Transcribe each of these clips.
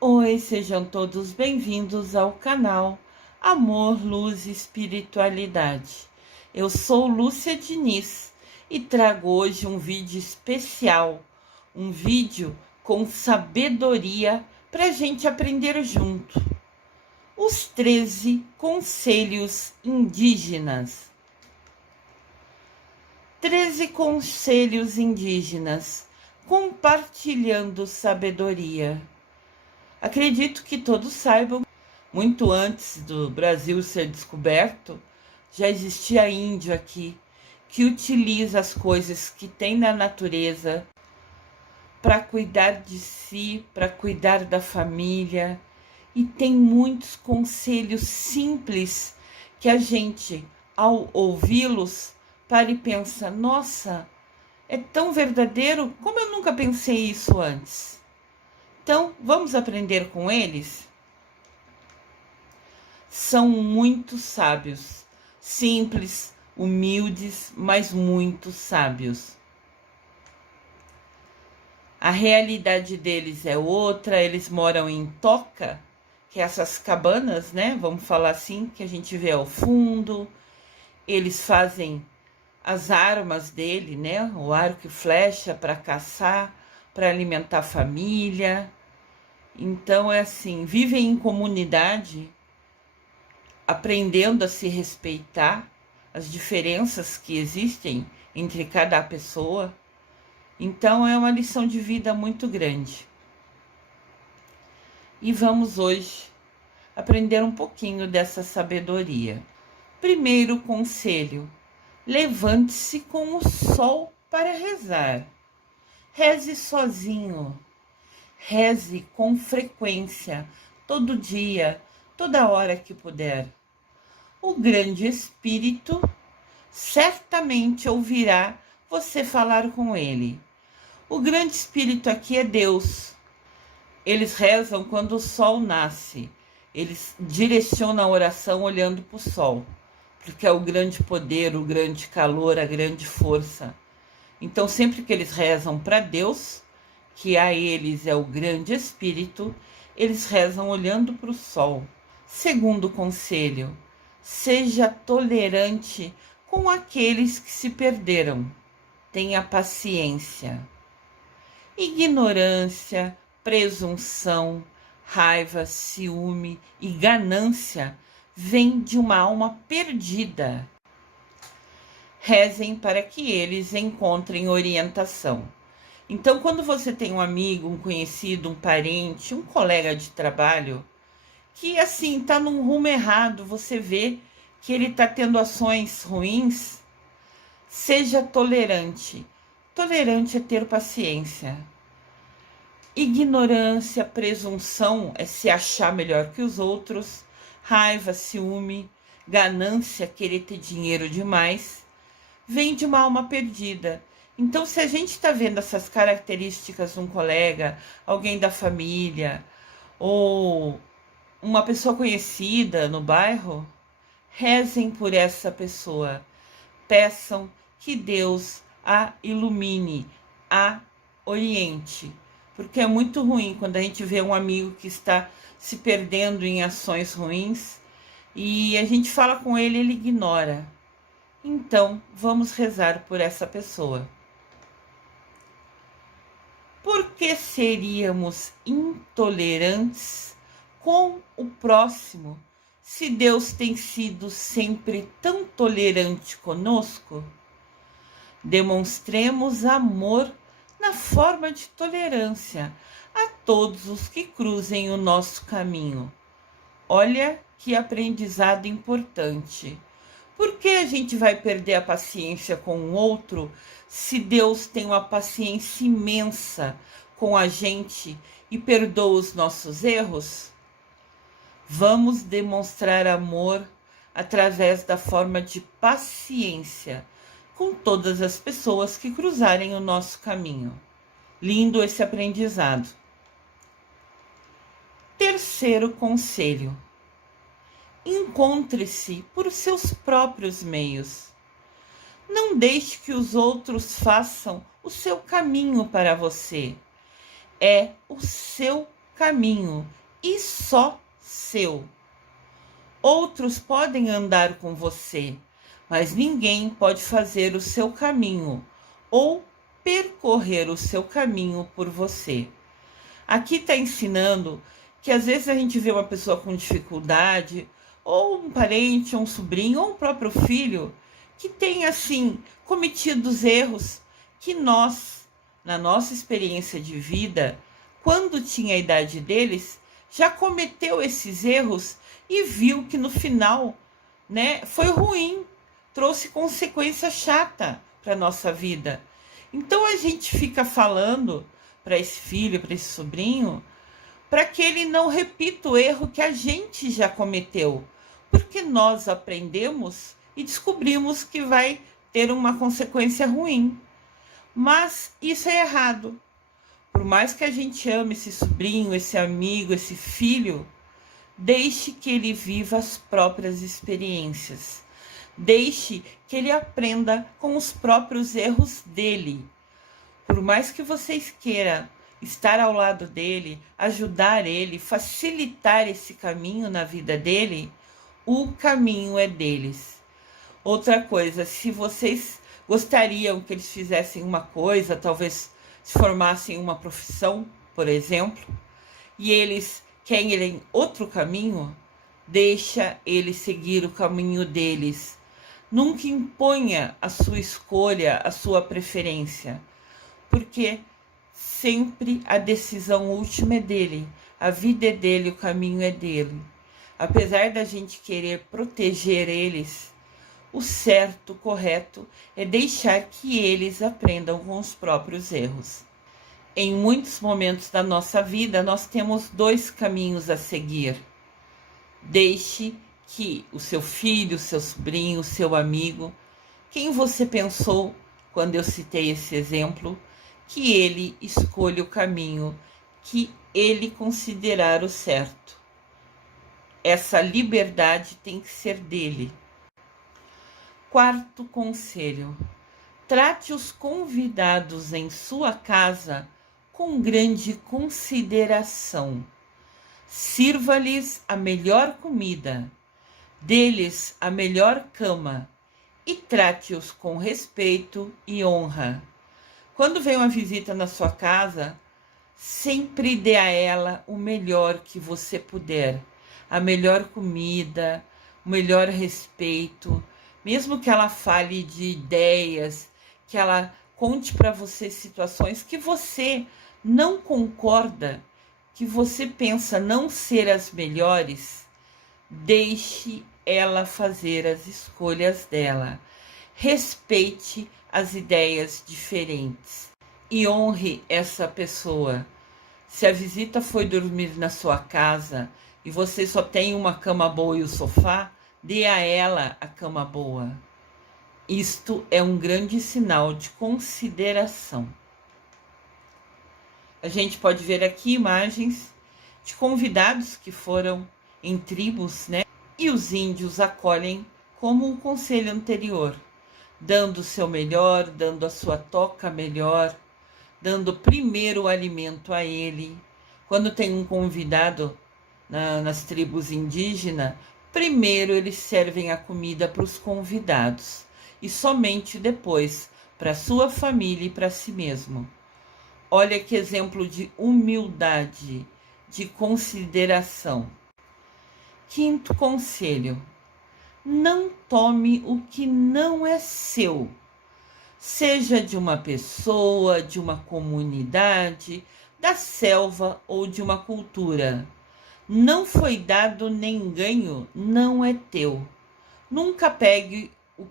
Oi, sejam todos bem-vindos ao canal Amor, Luz e Espiritualidade. Eu sou Lúcia Diniz e trago hoje um vídeo especial, um vídeo com sabedoria para a gente aprender junto. Os 13 Conselhos Indígenas. 13 Conselhos Indígenas, compartilhando sabedoria. Acredito que todos saibam, muito antes do Brasil ser descoberto, já existia índio aqui, que utiliza as coisas que tem na natureza para cuidar de si, para cuidar da família. E tem muitos conselhos simples que a gente, ao ouvi-los, para e pensa, nossa, é tão verdadeiro, como eu nunca pensei isso antes. Então, vamos aprender com eles? São muito sábios, simples, humildes, mas muito sábios. A realidade deles é outra, eles moram em toca, que é essas cabanas, né? Vamos falar assim, que a gente vê ao fundo. Eles fazem as armas dele, né? O arco e flecha para caçar, para alimentar a família. Então é assim, vivem em comunidade, aprendendo a se respeitar, as diferenças que existem entre cada pessoa. Então é uma lição de vida muito grande. E vamos hoje aprender um pouquinho dessa sabedoria. Primeiro conselho: levante-se com o sol para rezar. Reze sozinho. Reze com frequência, todo dia, toda hora que puder. O grande Espírito certamente ouvirá você falar com ele. O grande Espírito aqui é Deus. Eles rezam quando o sol nasce. Eles direcionam a oração olhando para o sol, porque é o grande poder, o grande calor, a grande força. Então, sempre que eles rezam para Deus, que a eles é o grande Espírito, eles rezam olhando para o sol. Segundo conselho: seja tolerante com aqueles que se perderam. Tenha paciência. Ignorância, presunção, raiva, ciúme e ganância vêm de uma alma perdida. Rezem para que eles encontrem orientação. Então, quando você tem um amigo, um conhecido, um parente, um colega de trabalho, que assim está num rumo errado, você vê que ele está tendo ações ruins, seja tolerante. Tolerante é ter paciência. Ignorância, presunção é se achar melhor que os outros. Raiva, ciúme, ganância, querer ter dinheiro demais, vem de uma alma perdida. Então, se a gente está vendo essas características num colega, alguém da família, ou uma pessoa conhecida no bairro, rezem por essa pessoa. Peçam que Deus a ilumine, a oriente. Porque é muito ruim quando a gente vê um amigo que está se perdendo em ações ruins e a gente fala com ele e ele ignora. Então, vamos rezar por essa pessoa. Por que seríamos intolerantes com o próximo se Deus tem sido sempre tão tolerante conosco? Demonstremos amor na forma de tolerância a todos os que cruzem o nosso caminho. Olha que aprendizado importante. Por que a gente vai perder a paciência com o outro se Deus tem uma paciência imensa com a gente e perdoa os nossos erros? Vamos demonstrar amor através da forma de paciência com todas as pessoas que cruzarem o nosso caminho. Lindo esse aprendizado. Terceiro conselho: encontre-se por seus próprios meios. Não deixe que os outros façam o seu caminho para você. É o seu caminho e só seu. Outros podem andar com você, mas ninguém pode fazer o seu caminho ou percorrer o seu caminho por você. Aqui está ensinando que às vezes a gente vê uma pessoa com dificuldade, ou um parente, ou um sobrinho, ou um próprio filho, que tem assim cometido os erros que nós, na nossa experiência de vida, quando tinha a idade deles, já cometeu esses erros e viu que no final, né, foi ruim, trouxe consequência chata para nossa vida. Então a gente fica falando para esse filho, para esse sobrinho, para que ele não repita o erro que a gente já cometeu, porque nós aprendemos e descobrimos que vai ter uma consequência ruim. Mas isso é errado. Por mais que a gente ame esse sobrinho, esse amigo, esse filho, deixe que ele viva as próprias experiências. Deixe que ele aprenda com os próprios erros dele. Por mais que vocês queiram estar ao lado dele, ajudar ele, facilitar esse caminho na vida dele, o caminho é deles. Outra coisa, se vocês gostariam que eles fizessem uma coisa, talvez se formassem em uma profissão, por exemplo, e eles querem outro caminho, deixa eles seguir o caminho deles. Nunca imponha a sua escolha, a sua preferência, porque sempre a decisão última é dele, a vida é dele, o caminho é dele. Apesar da gente querer proteger eles, o certo, o correto, é deixar que eles aprendam com os próprios erros. Em muitos momentos da nossa vida, nós temos dois caminhos a seguir. Deixe que o seu filho, o seu sobrinho, o seu amigo, quem você pensou quando eu citei esse exemplo, que ele escolha o caminho que ele considerar o certo. Essa liberdade tem que ser dele. Quarto conselho: trate os convidados em sua casa com grande consideração. Sirva-lhes a melhor comida, dê-lhes a melhor cama e trate-os com respeito e honra. Quando vem uma visita na sua casa, sempre dê a ela o melhor que você puder, a melhor comida, o melhor respeito, mesmo que ela fale de ideias, que ela conte para você situações que você não concorda, que você pensa não ser as melhores, deixe ela fazer as escolhas dela. Respeite as ideias diferentes e honre essa pessoa. Se a visita foi dormir na sua casa e você só tem uma cama boa e o sofá, dê a ela a cama boa. Isto é um grande sinal de consideração. A gente pode ver aqui imagens de convidados que foram em tribos, né? E os índios acolhem como o conselho anterior, dando o seu melhor, dando a sua toca melhor, dando primeiro o alimento a ele. Quando tem um convidado nas tribos indígenas, primeiro eles servem a comida para os convidados e somente depois para sua família e para si mesmo. Olha que exemplo de humildade, de consideração. Quinto conselho: não tome o que não é seu, seja de uma pessoa, de uma comunidade, da selva ou de uma cultura. Não foi dado nem ganho, não é teu. Nunca pegue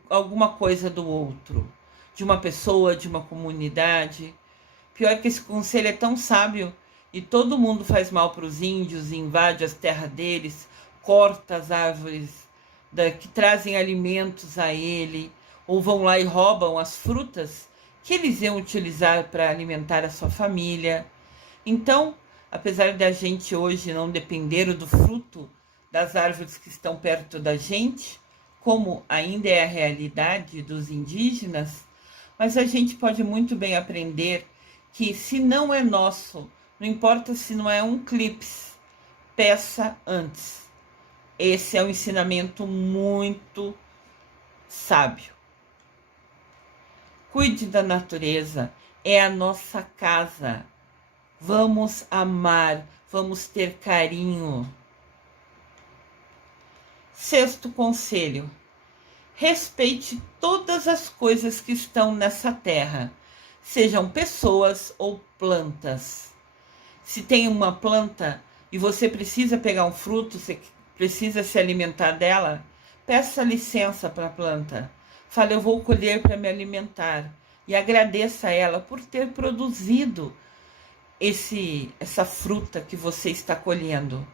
alguma coisa do outro, de uma pessoa, de uma comunidade. Pior que esse conselho é tão sábio e todo mundo faz mal para os índios, invade as terras deles, corta as árvores que trazem alimentos a ele, ou vão lá e roubam as frutas que eles iam utilizar para alimentar a sua família. Então, apesar da gente hoje não depender do fruto das árvores que estão perto da gente, como ainda é a realidade dos indígenas, mas a gente pode muito bem aprender que se não é nosso, Não importa se não é um clips, peça antes. Esse é um ensinamento muito sábio. Cuide da natureza, é a nossa casa. Vamos amar, vamos ter carinho. Sexto conselho: respeite todas as coisas que estão nessa terra, sejam pessoas ou plantas. Se tem uma planta e você precisa pegar um fruto, você precisa se alimentar dela, peça licença para a planta. Fale, eu vou colher para me alimentar. E agradeça a ela por ter produzido essa fruta que você está colhendo.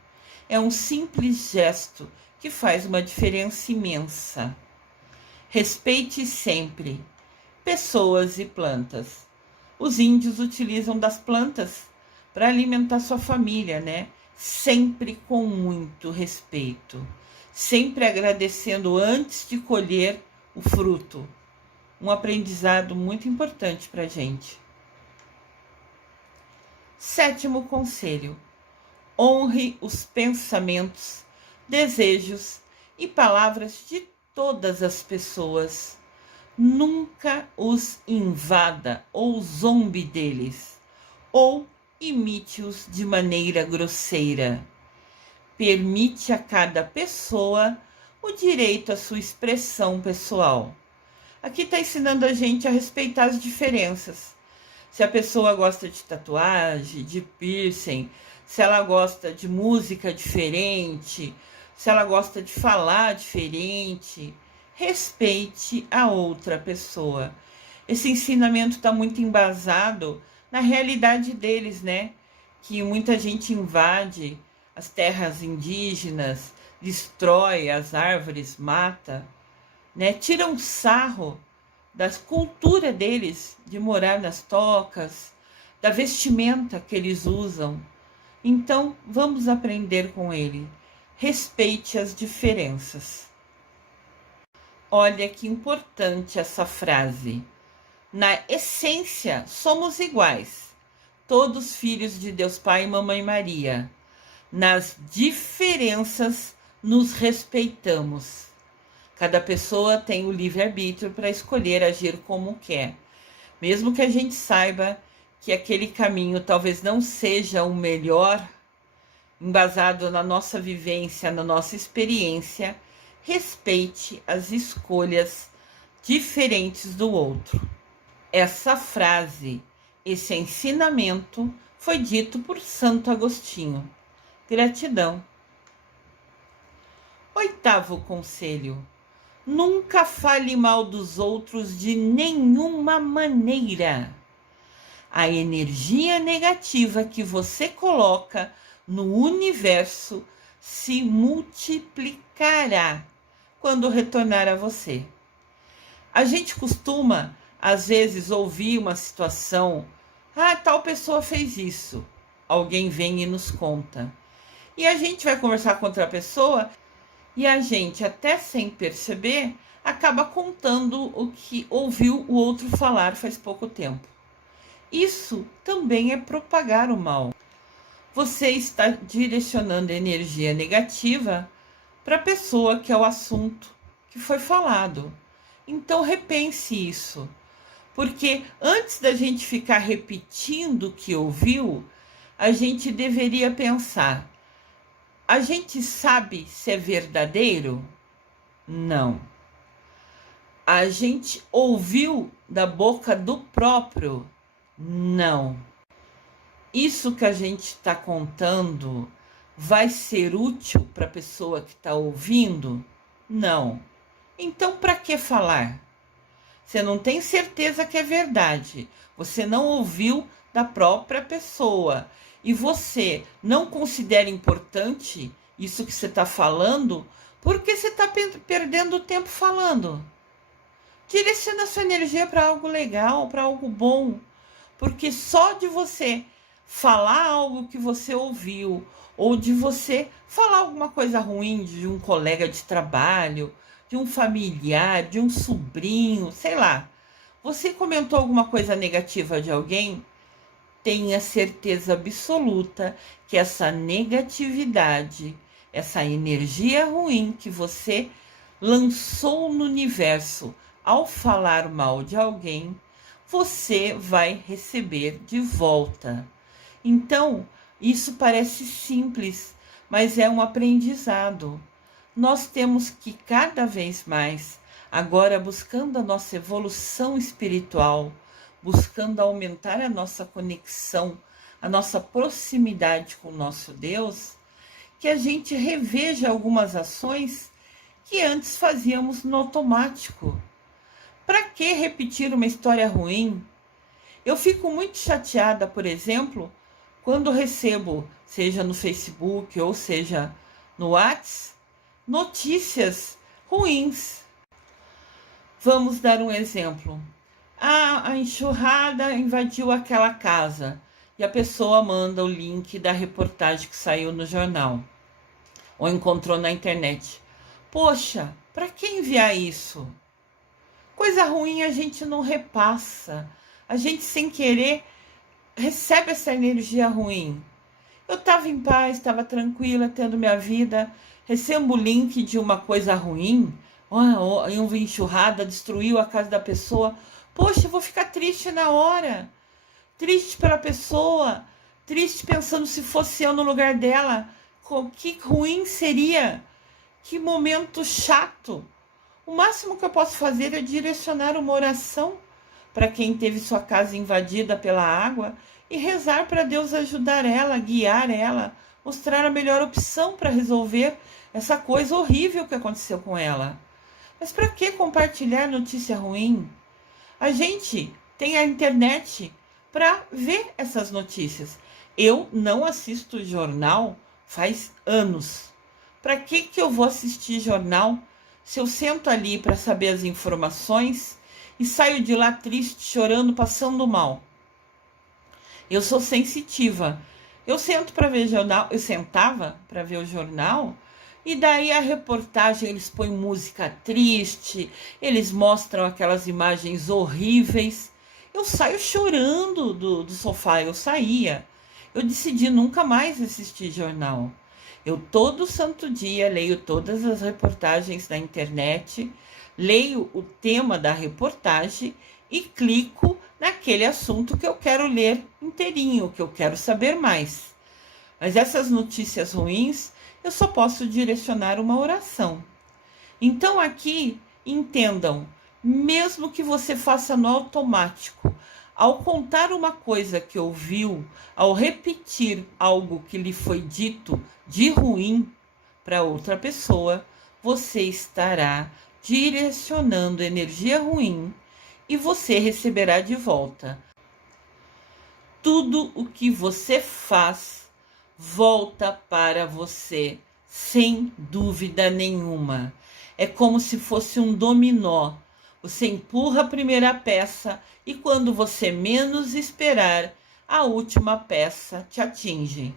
É um simples gesto que faz uma diferença imensa. Respeite sempre pessoas e plantas. Os índios utilizam das plantas para alimentar sua família, né? Sempre com muito respeito, sempre agradecendo antes de colher o fruto. Um aprendizado muito importante para a gente. Sétimo conselho: honre os pensamentos, desejos e palavras de todas as pessoas. Nunca os invada ou zombe deles, ou imite-os de maneira grosseira. Permite a cada pessoa o direito à sua expressão pessoal. Aqui está ensinando a gente a respeitar as diferenças. Se a pessoa gosta de tatuagem, de piercing, se ela gosta de música diferente, se ela gosta de falar diferente, respeite a outra pessoa. Esse ensinamento está muito embasado na realidade deles, né? Que muita gente invade as terras indígenas, destrói as árvores, mata, né? Tira um sarro da cultura deles, de morar nas tocas, da vestimenta que eles usam. Então, vamos aprender com ele. Respeite as diferenças. Olha que importante essa frase. Na essência, somos iguais. Todos filhos de Deus Pai e Mamãe Maria. Nas diferenças, nos respeitamos. Cada pessoa tem o livre-arbítrio para escolher agir como quer. Mesmo que a gente saiba que aquele caminho talvez não seja o melhor, embasado na nossa vivência, na nossa experiência, respeite as escolhas diferentes do outro. Essa frase, esse ensinamento, foi dito por Santo Agostinho. Gratidão. Oitavo conselho: nunca fale mal dos outros de nenhuma maneira. A energia negativa que você coloca no universo se multiplicará quando retornar a você. A gente costuma, às vezes, ouvir uma situação: tal pessoa fez isso. Alguém vem e nos conta. E a gente vai conversar com outra pessoa e a gente, até sem perceber, acaba contando o que ouviu o outro falar faz pouco tempo. Isso também é propagar o mal. Você está direcionando energia negativa para a pessoa que é o assunto que foi falado. Então repense isso, porque antes da gente ficar repetindo o que ouviu, a gente deveria pensar: a gente sabe se é verdadeiro? Não. A gente ouviu da boca do próprio? Não. Isso que a gente está contando vai ser útil para a pessoa que está ouvindo? Não. Então, para que falar? Você não tem certeza que é verdade. Você não ouviu da própria pessoa. E você não considera importante isso que você está falando, porque você está perdendo tempo falando. Direciona sua energia para algo legal, para algo bom. Porque só de você falar algo que você ouviu, ou de você falar alguma coisa ruim de um colega de trabalho, de um familiar, de um sobrinho, sei lá. Você comentou alguma coisa negativa de alguém, tenha certeza absoluta que essa negatividade, essa energia ruim que você lançou no universo ao falar mal de alguém, você vai receber de volta. Então, isso parece simples, mas é um aprendizado. Nós temos que cada vez mais, agora buscando a nossa evolução espiritual, buscando aumentar a nossa conexão, a nossa proximidade com o nosso Deus, que a gente reveja algumas ações que antes fazíamos no automático. Para que repetir uma história ruim? Eu fico muito chateada, por exemplo, quando recebo, seja no Facebook ou seja no WhatsApp, notícias ruins. Vamos dar um exemplo. A enxurrada invadiu aquela casa e a pessoa manda o link da reportagem que saiu no jornal ou encontrou na internet. Poxa, para que enviar isso? Coisa ruim a gente não repassa. A gente, sem querer, recebe essa energia ruim. Eu estava em paz, estava tranquila, tendo minha vida. Recebo o link de uma coisa ruim. Uma enxurrada destruiu a casa da pessoa. Poxa, eu vou ficar triste na hora. Triste pela pessoa. Triste pensando se fosse eu no lugar dela. Que ruim seria. Que momento chato. O máximo que eu posso fazer é direcionar uma oração para quem teve sua casa invadida pela água e rezar para Deus ajudar ela, guiar ela, mostrar a melhor opção para resolver essa coisa horrível que aconteceu com ela. Mas para que compartilhar notícia ruim? A gente tem a internet para ver essas notícias. Eu não assisto jornal faz anos. Para que eu vou assistir jornal se eu sento ali para saber as informações e saio de lá triste, chorando, passando mal? Eu sou sensitiva. Eu sento para ver jornal, eu sentava para ver o jornal e daí a reportagem, eles põem música triste, eles mostram aquelas imagens horríveis. Eu saio chorando do sofá, eu saía. Eu decidi nunca mais assistir jornal. Eu todo santo dia leio todas as reportagens da internet, leio o tema da reportagem e clico naquele assunto que eu quero ler inteirinho, que eu quero saber mais. Mas essas notícias ruins, eu só posso direcionar uma oração. Então aqui, entendam, mesmo que você faça no automático, ao contar uma coisa que ouviu, ao repetir algo que lhe foi dito de ruim para outra pessoa, você estará direcionando energia ruim e você receberá de volta. Tudo o que você faz volta para você, sem dúvida nenhuma. É como se fosse um dominó. Você empurra a primeira peça e quando você menos esperar, a última peça te atinge.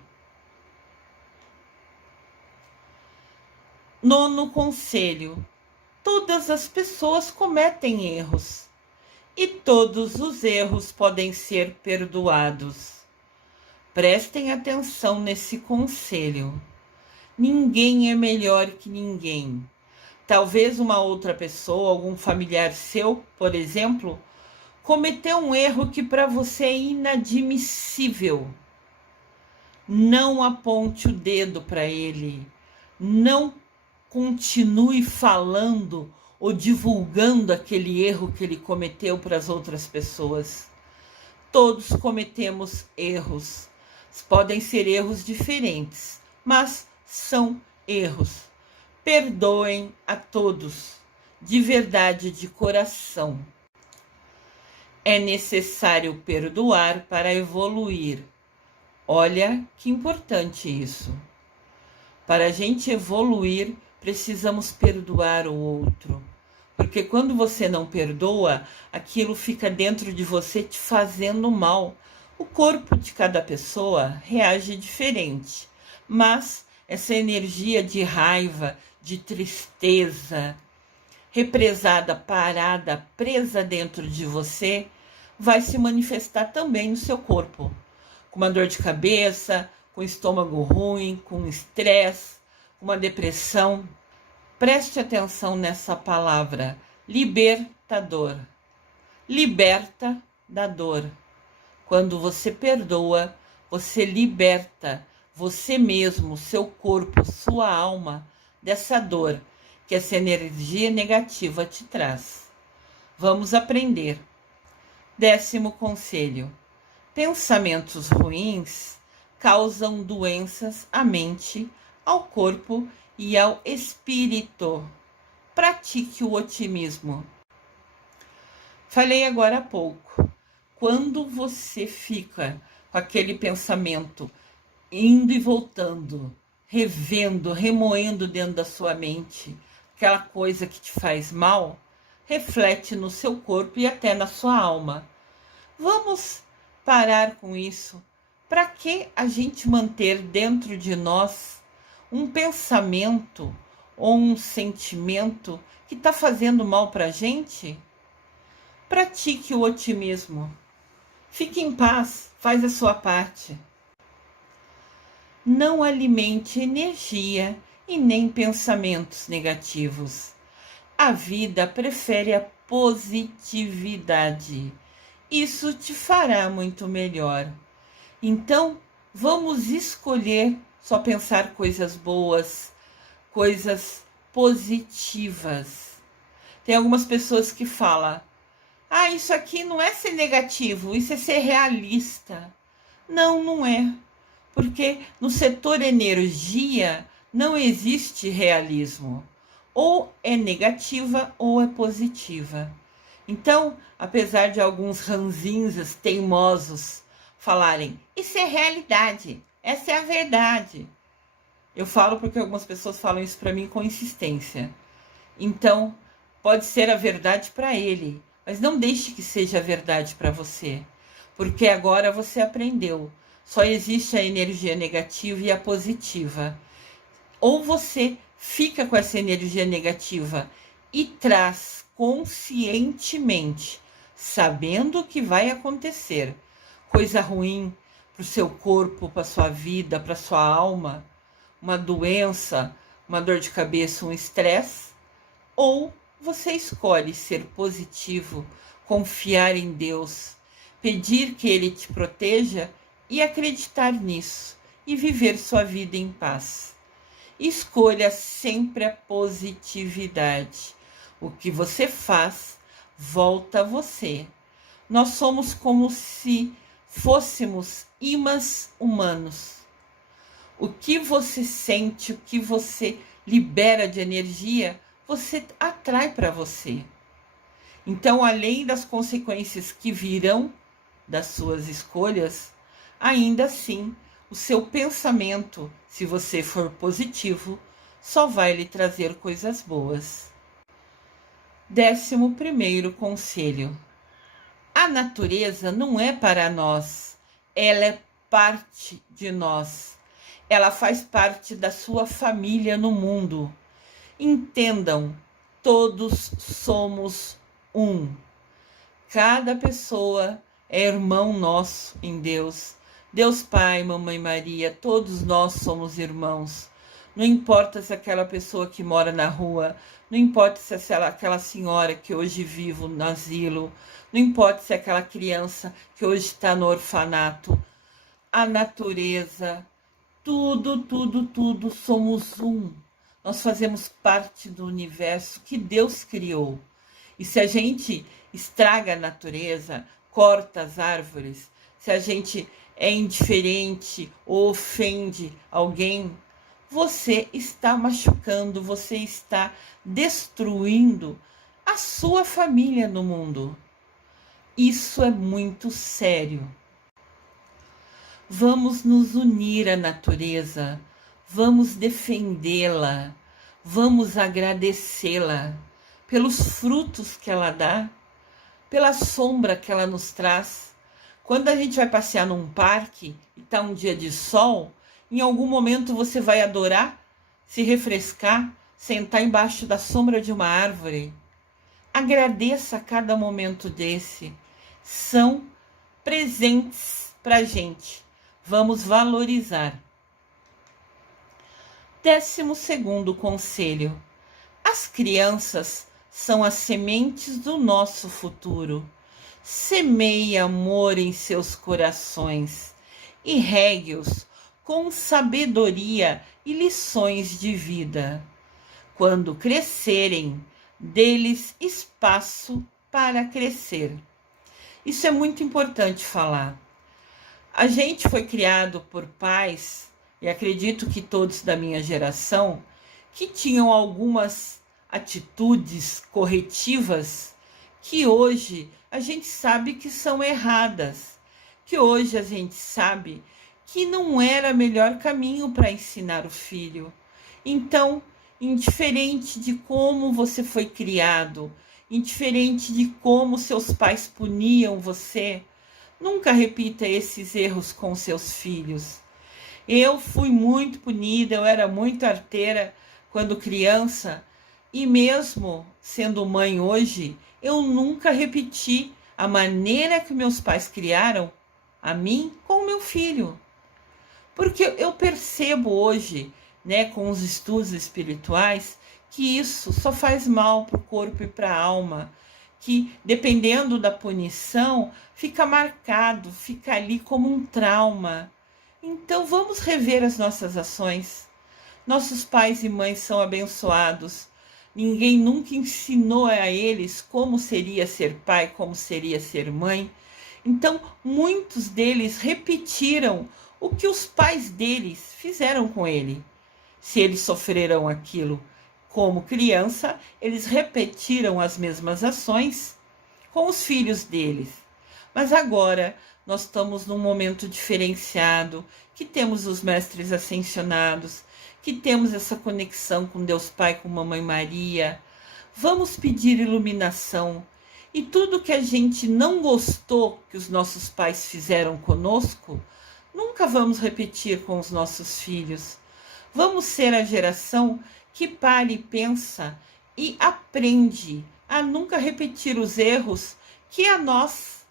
Nono conselho: todas as pessoas cometem erros e todos os erros podem ser perdoados. Prestem atenção nesse conselho. Ninguém é melhor que ninguém. Talvez uma outra pessoa, algum familiar seu, por exemplo, cometeu um erro que para você é inadmissível. Não aponte o dedo para ele. Não continue falando ou divulgando aquele erro que ele cometeu para as outras pessoas. Todos cometemos erros. Podem ser erros diferentes, mas são erros. Perdoem a todos, de verdade, de coração. É necessário perdoar para evoluir. Olha que importante isso. Para a gente evoluir, precisamos perdoar o outro. Porque quando você não perdoa, aquilo fica dentro de você te fazendo mal. O corpo de cada pessoa reage diferente, mas essa energia de raiva, de tristeza, represada, parada, presa dentro de você, vai se manifestar também no seu corpo. com uma dor de cabeça, com estômago ruim, com estresse, com uma depressão. Preste atenção nessa palavra, libertador. Liberta da dor. Quando você perdoa, você liberta você mesmo, seu corpo, sua alma dessa dor que essa energia negativa te traz. Vamos aprender. 10º conselho. Pensamentos ruins causam doenças à mente, ao corpo e ao espírito. Pratique o otimismo. Falei agora há pouco. Quando você fica com aquele pensamento indo e voltando, revendo, remoendo dentro da sua mente, aquela coisa que te faz mal, reflete no seu corpo e até na sua alma. Vamos parar com isso. Para que a gente manter dentro de nós um pensamento ou um sentimento que está fazendo mal para a gente? Pratique o otimismo. Fique em paz, faz a sua parte. Não alimente energia e nem pensamentos negativos. A vida prefere a positividade. Isso te fará muito melhor. Então, vamos escolher só pensar coisas boas, coisas positivas. Tem algumas pessoas que falam: isso aqui não é ser negativo, isso é ser realista. Não, não é. Porque no setor energia não existe realismo. Ou é negativa ou é positiva. Então, apesar de alguns ranzinzas teimosos falarem: isso é realidade, essa é a verdade. Eu falo porque algumas pessoas falam isso para mim com insistência. Então, pode ser a verdade para ele, mas não deixe que seja a verdade para você. Porque agora você aprendeu. Só existe a energia negativa e a positiva. Ou você fica com essa energia negativa e traz conscientemente, sabendo o que vai acontecer, coisa ruim para o seu corpo, para a sua vida, para a sua alma, uma doença, uma dor de cabeça, um estresse, ou você escolhe ser positivo, confiar em Deus, pedir que Ele te proteja e acreditar nisso e viver sua vida em paz. Escolha sempre a positividade. O que você faz volta a você. Nós somos como se fôssemos ímãs humanos. O que você sente, o que você libera de energia, você atrai para você. Então, além das consequências que virão das suas escolhas, ainda assim, o seu pensamento, se você for positivo, só vai lhe trazer coisas boas. 11º conselho. A natureza não é para nós, ela é parte de nós. Ela faz parte da sua família no mundo. Entendam, todos somos um. Cada pessoa é irmão nosso em Deus. Deus Pai, Mamãe Maria, todos nós somos irmãos. Não importa se aquela pessoa que mora na rua, não importa se é aquela senhora que hoje vive no asilo, não importa se é aquela criança que hoje está no orfanato. A natureza, tudo somos um. Nós fazemos parte do universo que Deus criou. E se a gente estraga a natureza, corta as árvores, se a gente é indiferente ou ofende alguém, você está machucando, você está destruindo a sua família no mundo. Isso é muito sério. Vamos nos unir à natureza, vamos defendê-la, vamos agradecê-la pelos frutos que ela dá, pela sombra que ela nos traz. Quando a gente vai passear num parque e está um dia de sol, em algum momento você vai adorar se refrescar, sentar embaixo da sombra de uma árvore. Agradeça a cada momento desse. São presentes para a gente. Vamos valorizar. 12º conselho: as crianças são as sementes do nosso futuro. Semeie amor em seus corações e regue-os com sabedoria e lições de vida. Quando crescerem, dê-lhes espaço para crescer. Isso é muito importante falar. A gente foi criado por pais, e acredito que todos da minha geração, que tinham algumas atitudes corretivas que hoje a gente sabe que são erradas, que hoje a gente sabe que não era o melhor caminho para ensinar o filho. Então, indiferente de como você foi criado, indiferente de como seus pais puniam você, nunca repita esses erros com seus filhos. Eu fui muito punida, eu era muito arteira quando criança, e mesmo sendo mãe hoje, eu nunca repeti a maneira que meus pais criaram a mim com o meu filho. Porque eu percebo hoje, com os estudos espirituais, que isso só faz mal para o corpo e para a alma, que dependendo da punição, fica marcado, fica ali como um trauma. Então vamos rever as nossas ações. Nossos pais e mães são abençoados. Ninguém nunca ensinou a eles como seria ser pai, como seria ser mãe. Então muitos deles repetiram o que os pais deles fizeram com ele. Se eles sofreram aquilo como criança, eles repetiram as mesmas ações com os filhos deles. Mas agora nós estamos num momento diferenciado, que temos os mestres ascensionados, que temos essa conexão com Deus Pai, com Mamãe Maria. Vamos pedir iluminação. E tudo que a gente não gostou que os nossos pais fizeram conosco, nunca vamos repetir com os nossos filhos. Vamos ser a geração que para e pensa e aprende a nunca repetir os erros que nós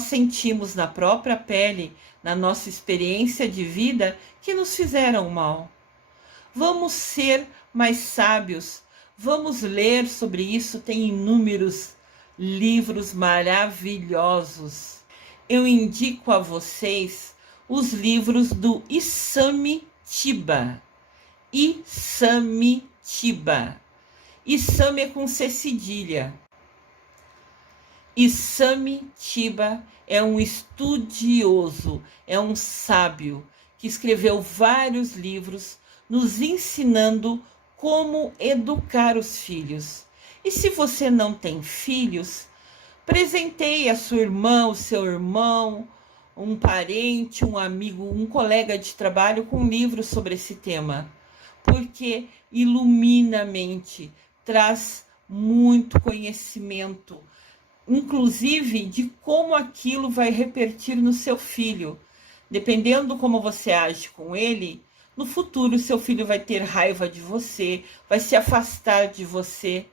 sentimos na própria pele, na nossa experiência de vida, que nos fizeram mal. Vamos ser mais sábios, vamos ler sobre isso, tem inúmeros livros maravilhosos. Eu indico a vocês os livros do Isami Tiba. Isami Tiba. Isami é com C cedilha. Isami Tiba é um estudioso, é um sábio que escreveu vários livros nos ensinando como educar os filhos. E se você não tem filhos, presenteie a sua irmã, o seu irmão, um parente, um amigo, um colega de trabalho com livros sobre esse tema, porque ilumina a mente, traz muito conhecimento, inclusive de como aquilo vai repercutir no seu filho. Dependendo como você age com ele, no futuro seu filho vai ter raiva de você, vai se afastar de você.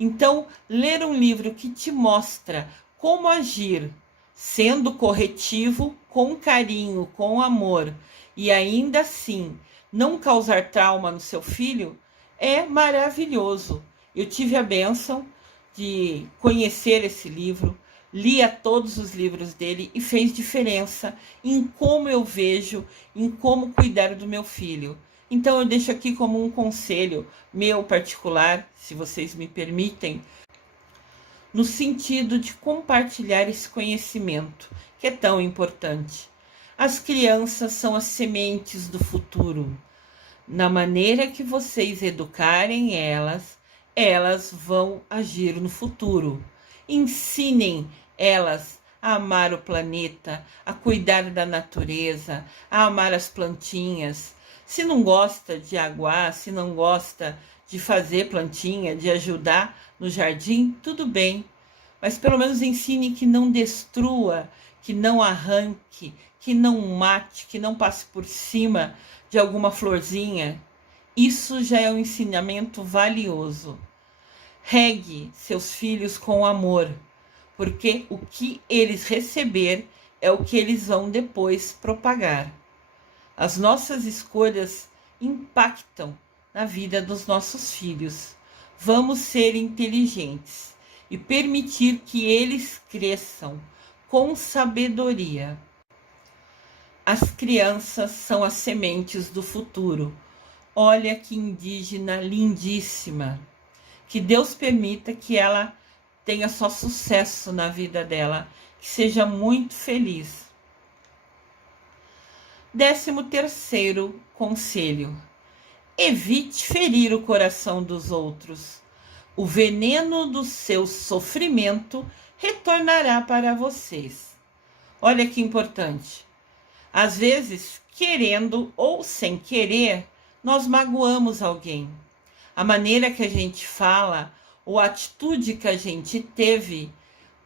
Então, ler um livro que te mostra como agir, sendo corretivo, com carinho, com amor, e ainda assim não causar trauma no seu filho, é maravilhoso. Eu tive a bênção de conhecer esse livro, lia todos os livros dele e fez diferença em como eu vejo, em como cuidar do meu filho. Então eu deixo aqui como um conselho meu particular, se vocês me permitem, no sentido de compartilhar esse conhecimento, que é tão importante. As crianças são as sementes do futuro. Na maneira que vocês educarem elas, elas vão agir no futuro. Ensinem elas a amar o planeta, a cuidar da natureza, a amar as plantinhas. Se não gosta de aguar, se não gosta de fazer plantinha, de ajudar no jardim, tudo bem. Mas pelo menos ensine que não destrua, que não arranque, que não mate, que não passe por cima de alguma florzinha. Isso já é um ensinamento valioso. Regue seus filhos com amor, porque o que eles receber é o que eles vão depois propagar. As nossas escolhas impactam na vida dos nossos filhos. Vamos ser inteligentes e permitir que eles cresçam com sabedoria. As crianças são as sementes do futuro. Olha que indígena lindíssima. Que Deus permita que ela tenha só sucesso na vida dela, que seja muito feliz. 13º conselho: evite ferir o coração dos outros. O veneno do seu sofrimento retornará para vocês. Olha que importante. Às vezes, querendo ou sem querer, nós magoamos alguém. A maneira que a gente fala ou a atitude que a gente teve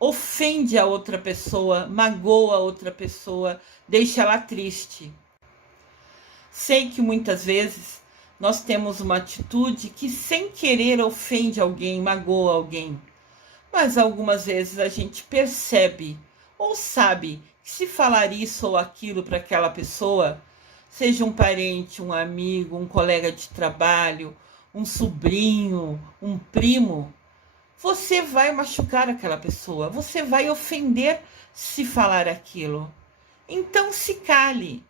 ofende a outra pessoa, magoa a outra pessoa, deixa ela triste. Sei que muitas vezes nós temos uma atitude que sem querer ofende alguém, magoa alguém. Mas algumas vezes a gente percebe ou sabe que se falar isso ou aquilo para aquela pessoa, seja um parente, um amigo, um colega de trabalho, um sobrinho, um primo, você vai machucar aquela pessoa, você vai ofender se falar aquilo. Então se cale.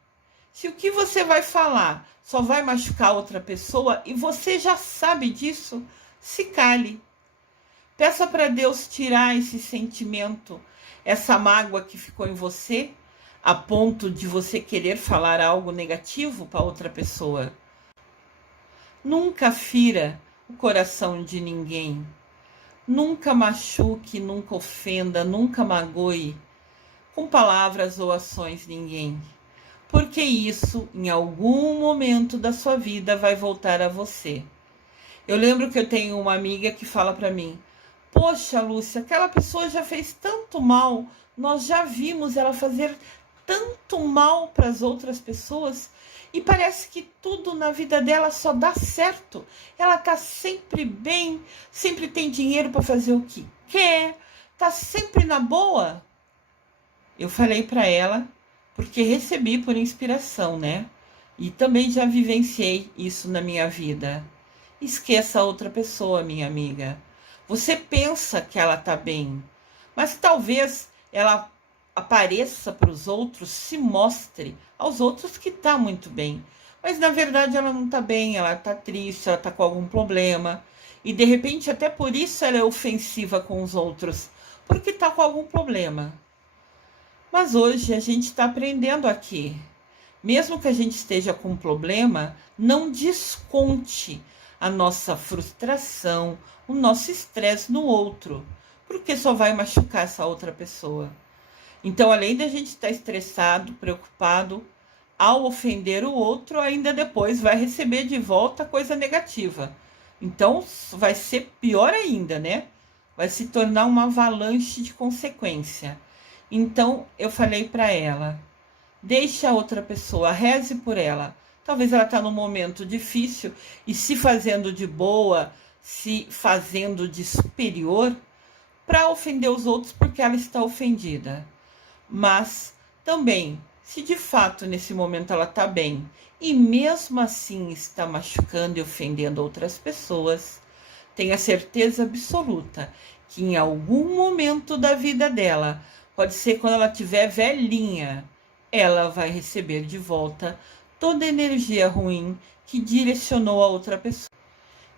Se o que você vai falar só vai machucar outra pessoa e você já sabe disso, se cale. Peça para Deus tirar esse sentimento, essa mágoa que ficou em você, a ponto de você querer falar algo negativo para outra pessoa. Nunca fira o coração de ninguém. Nunca machuque, nunca ofenda, nunca magoe com palavras ou ações ninguém. Porque isso, em algum momento da sua vida, vai voltar a você. Eu lembro que eu tenho uma amiga que fala para mim: poxa, Lúcia, aquela pessoa já fez tanto mal, nós já vimos ela fazer tanto mal para as outras pessoas e parece que tudo na vida dela só dá certo. Ela tá sempre bem, sempre tem dinheiro para fazer o que quer, tá sempre na boa. Eu falei para ela, porque recebi por inspiração, né? E também já vivenciei isso na minha vida. Esqueça a outra pessoa, minha amiga. Você pensa que ela tá bem, mas talvez ela apareça para os outros, se mostre aos outros que tá muito bem. Mas na verdade ela não tá bem, ela tá triste, ela tá com algum problema. E de repente até por isso ela é ofensiva com os outros, porque tá com algum problema. Mas hoje a gente está aprendendo aqui. Mesmo que a gente esteja com um problema, não desconte a nossa frustração, o nosso estresse no outro, porque só vai machucar essa outra pessoa. Então, além de a gente estar estressado, preocupado, ao ofender o outro, ainda depois vai receber de volta coisa negativa. Então, vai ser pior ainda, né? Vai se tornar uma avalanche de consequência. Então, eu falei para ela: deixe a outra pessoa, reze por ela. Talvez ela está num momento difícil e se fazendo de boa, se fazendo de superior para ofender os outros porque ela está ofendida. Mas também, se de fato nesse momento ela está bem e mesmo assim está machucando e ofendendo outras pessoas, tenha certeza absoluta que em algum momento da vida dela, pode ser quando ela estiver velhinha, ela vai receber de volta toda a energia ruim que direcionou a outra pessoa.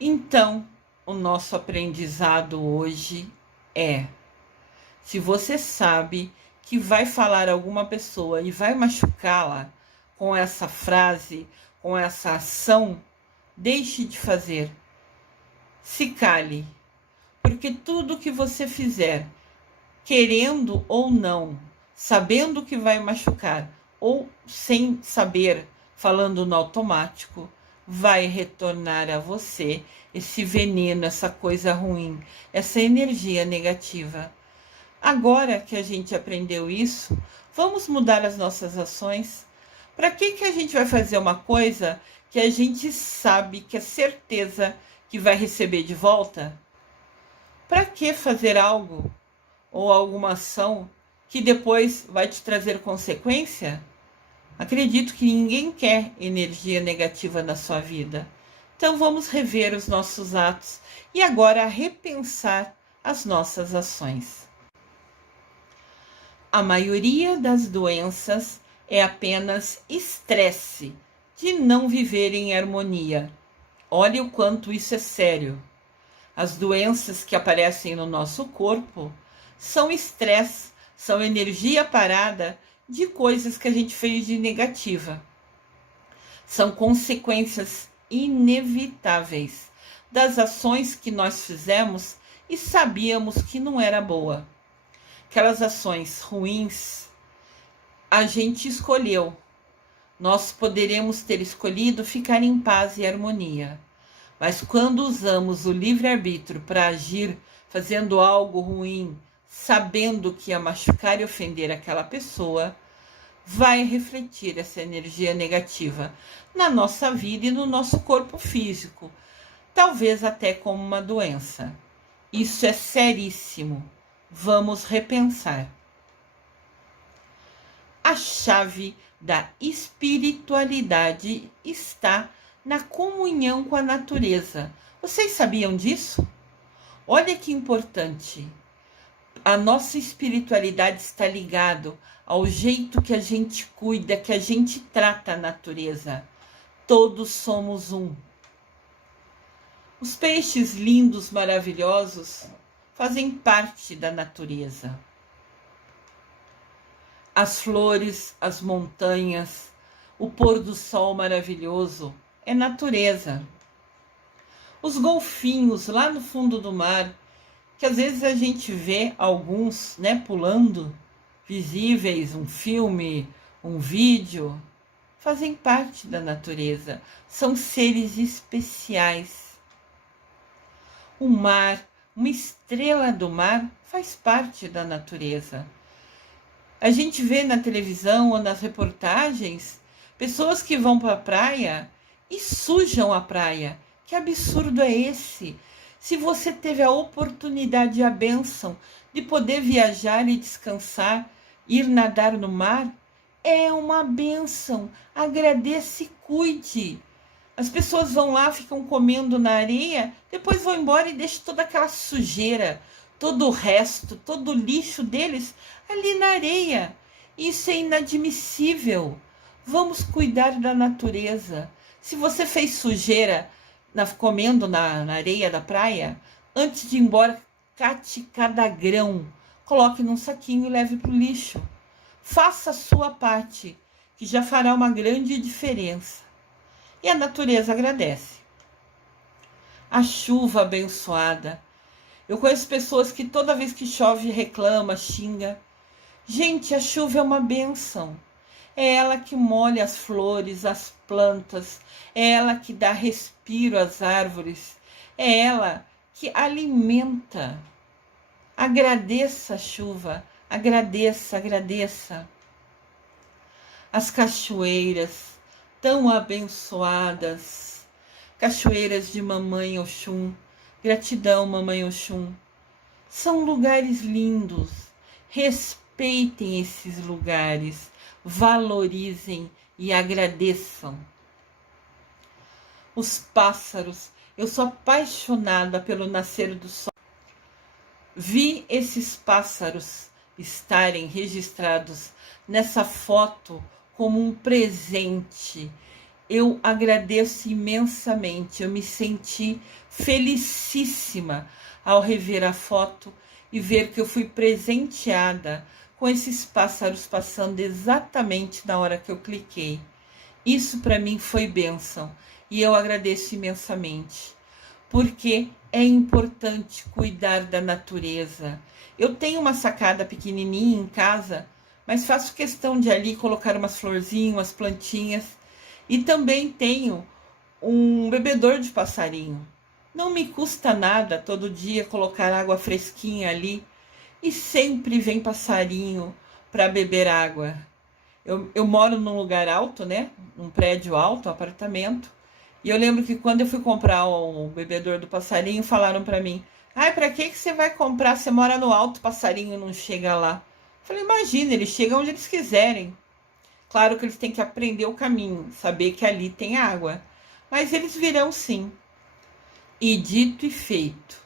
Então, o nosso aprendizado hoje é: se você sabe que vai falar alguma pessoa e vai machucá-la com essa frase, com essa ação, deixe de fazer. Se cale, porque tudo que você fizer, querendo ou não, sabendo que vai machucar, ou sem saber, falando no automático, vai retornar a você esse veneno, essa coisa ruim, essa energia negativa. Agora que a gente aprendeu isso, vamos mudar as nossas ações. Para que a gente vai fazer uma coisa que a gente sabe, que é certeza que vai receber de volta? Para que fazer algo ou alguma ação que depois vai te trazer consequência? Acredito que ninguém quer energia negativa na sua vida. Então vamos rever os nossos atos e agora repensar as nossas ações. A maioria das doenças é apenas estresse de não viver em harmonia. Olha o quanto isso é sério. As doenças que aparecem no nosso corpo são estresse, são energia parada de coisas que a gente fez de negativa. São consequências inevitáveis das ações que nós fizemos e sabíamos que não era boa. Aquelas ações ruins, a gente escolheu. Nós poderemos ter escolhido ficar em paz e harmonia. Mas quando usamos o livre-arbítrio para agir fazendo algo ruim, sabendo que ia machucar e ofender aquela pessoa, vai refletir essa energia negativa na nossa vida e no nosso corpo físico, talvez até como uma doença. Isso é seríssimo. Vamos repensar. A chave da espiritualidade está na comunhão com a natureza. Vocês sabiam disso? Olha que importante. A nossa espiritualidade está ligada ao jeito que a gente cuida, que a gente trata a natureza. Todos somos um. Os peixes lindos, maravilhosos, fazem parte da natureza. As flores, as montanhas, o pôr do sol maravilhoso é natureza. Os golfinhos lá no fundo do mar, que às vezes a gente vê alguns, pulando, visíveis, um filme, um vídeo, fazem parte da natureza. São seres especiais. O mar, uma estrela do mar, faz parte da natureza. A gente vê na televisão ou nas reportagens pessoas que vão para a praia e sujam a praia. Que absurdo é esse? Se você teve a oportunidade e a bênção de poder viajar e descansar, ir nadar no mar, é uma bênção. Agradeça e cuide. As pessoas vão lá, ficam comendo na areia, depois vão embora e deixam toda aquela sujeira, todo o resto, todo o lixo deles ali na areia. Isso é inadmissível. Vamos cuidar da natureza. Se você fez sujeira comendo na areia da praia, antes de ir embora, cate cada grão, coloque num saquinho e leve para o lixo. Faça a sua parte, que já fará uma grande diferença. E a natureza agradece. A chuva abençoada. Eu conheço pessoas que toda vez que chove reclama, xinga. Gente, a chuva é uma bênção. É ela que molha as flores, as plantas. É ela que dá respiro às árvores. É ela que alimenta. Agradeça a chuva. Agradeça, agradeça. As cachoeiras tão abençoadas. Cachoeiras de Mamãe Oxum. Gratidão, Mamãe Oxum. São lugares lindos. Respeitem esses lugares. Valorizem e agradeçam. Os pássaros. Eu sou apaixonada pelo nascer do sol. Vi esses pássaros estarem registrados nessa foto como um presente. Eu agradeço imensamente. Eu me senti felicíssima ao rever a foto e ver que eu fui presenteada com esses pássaros passando exatamente na hora que eu cliquei. Isso para mim foi bênção e eu agradeço imensamente, porque é importante cuidar da natureza. Eu tenho uma sacada pequenininha em casa, mas faço questão de ali colocar umas florzinhas, umas plantinhas, e também tenho um bebedor de passarinho. Não me custa nada todo dia colocar água fresquinha ali, e sempre vem passarinho para beber água. Eu moro num lugar alto, num prédio alto, um apartamento, e eu lembro que quando eu fui comprar o bebedor do passarinho, falaram para mim: para que você vai comprar? Você mora no alto, o passarinho não chega lá. Eu falei: imagina, eles chegam onde eles quiserem. Claro que eles têm que aprender o caminho, saber que ali tem água, mas eles virão sim. E dito e feito,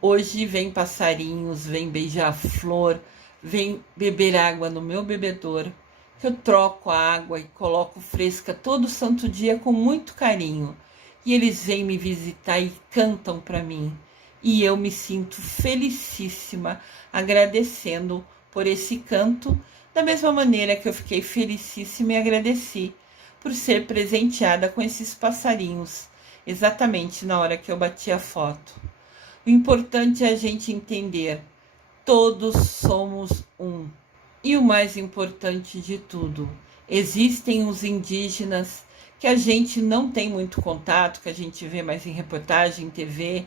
hoje vem passarinhos, vem beija-flor, vem beber água no meu bebedouro, que eu troco a água e coloco fresca todo santo dia com muito carinho. E eles vêm me visitar e cantam para mim. E eu me sinto felicíssima, agradecendo por esse canto, da mesma maneira que eu fiquei felicíssima e agradeci por ser presenteada com esses passarinhos, exatamente na hora que eu bati a foto. O importante é a gente entender, todos somos um. E o mais importante de tudo, existem os indígenas que a gente não tem muito contato, que a gente vê mais em reportagem, em TV,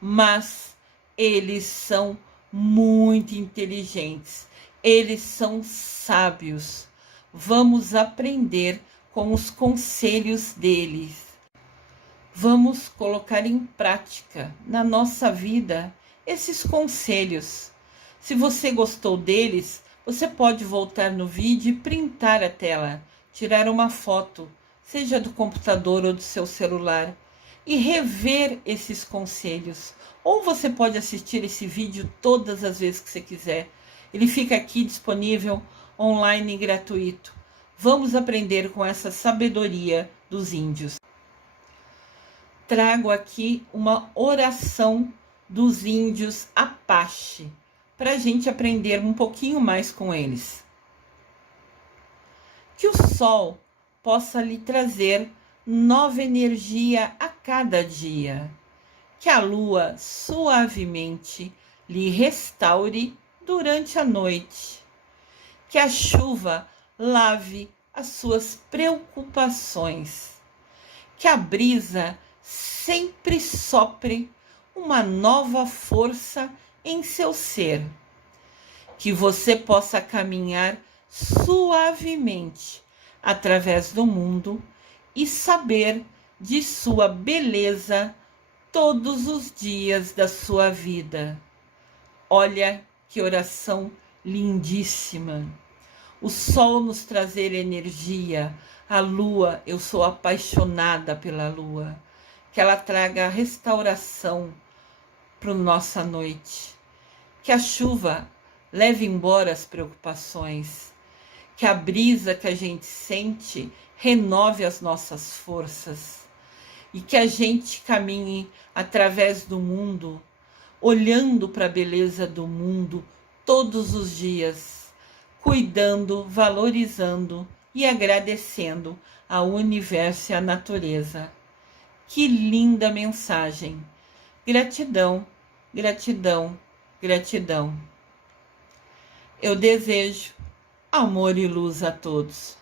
mas eles são muito inteligentes, eles são sábios. Vamos aprender com os conselhos deles. Vamos colocar em prática na nossa vida esses conselhos. Se você gostou deles, você pode voltar no vídeo e printar a tela, tirar uma foto, seja do computador ou do seu celular, e rever esses conselhos. Ou você pode assistir esse vídeo todas as vezes que você quiser. Ele fica aqui disponível online e gratuito. Vamos aprender com essa sabedoria dos índios. Trago aqui uma oração dos índios Apache, para a gente aprender um pouquinho mais com eles. Que o sol possa lhe trazer nova energia a cada dia. Que a lua suavemente lhe restaure durante a noite. Que a chuva lave as suas preocupações. Que a brisa sempre sopre uma nova força em seu ser. Que você possa caminhar suavemente através do mundo e saber de sua beleza todos os dias da sua vida. Olha que oração lindíssima. O sol nos trazer energia, a lua, eu sou apaixonada pela lua, que ela traga restauração para nossa noite, que a chuva leve embora as preocupações, que a brisa que a gente sente renove as nossas forças e que a gente caminhe através do mundo, olhando para a beleza do mundo todos os dias, cuidando, valorizando e agradecendo ao universo e à natureza. Que linda mensagem! Gratidão, gratidão, gratidão. Eu desejo amor e luz a todos.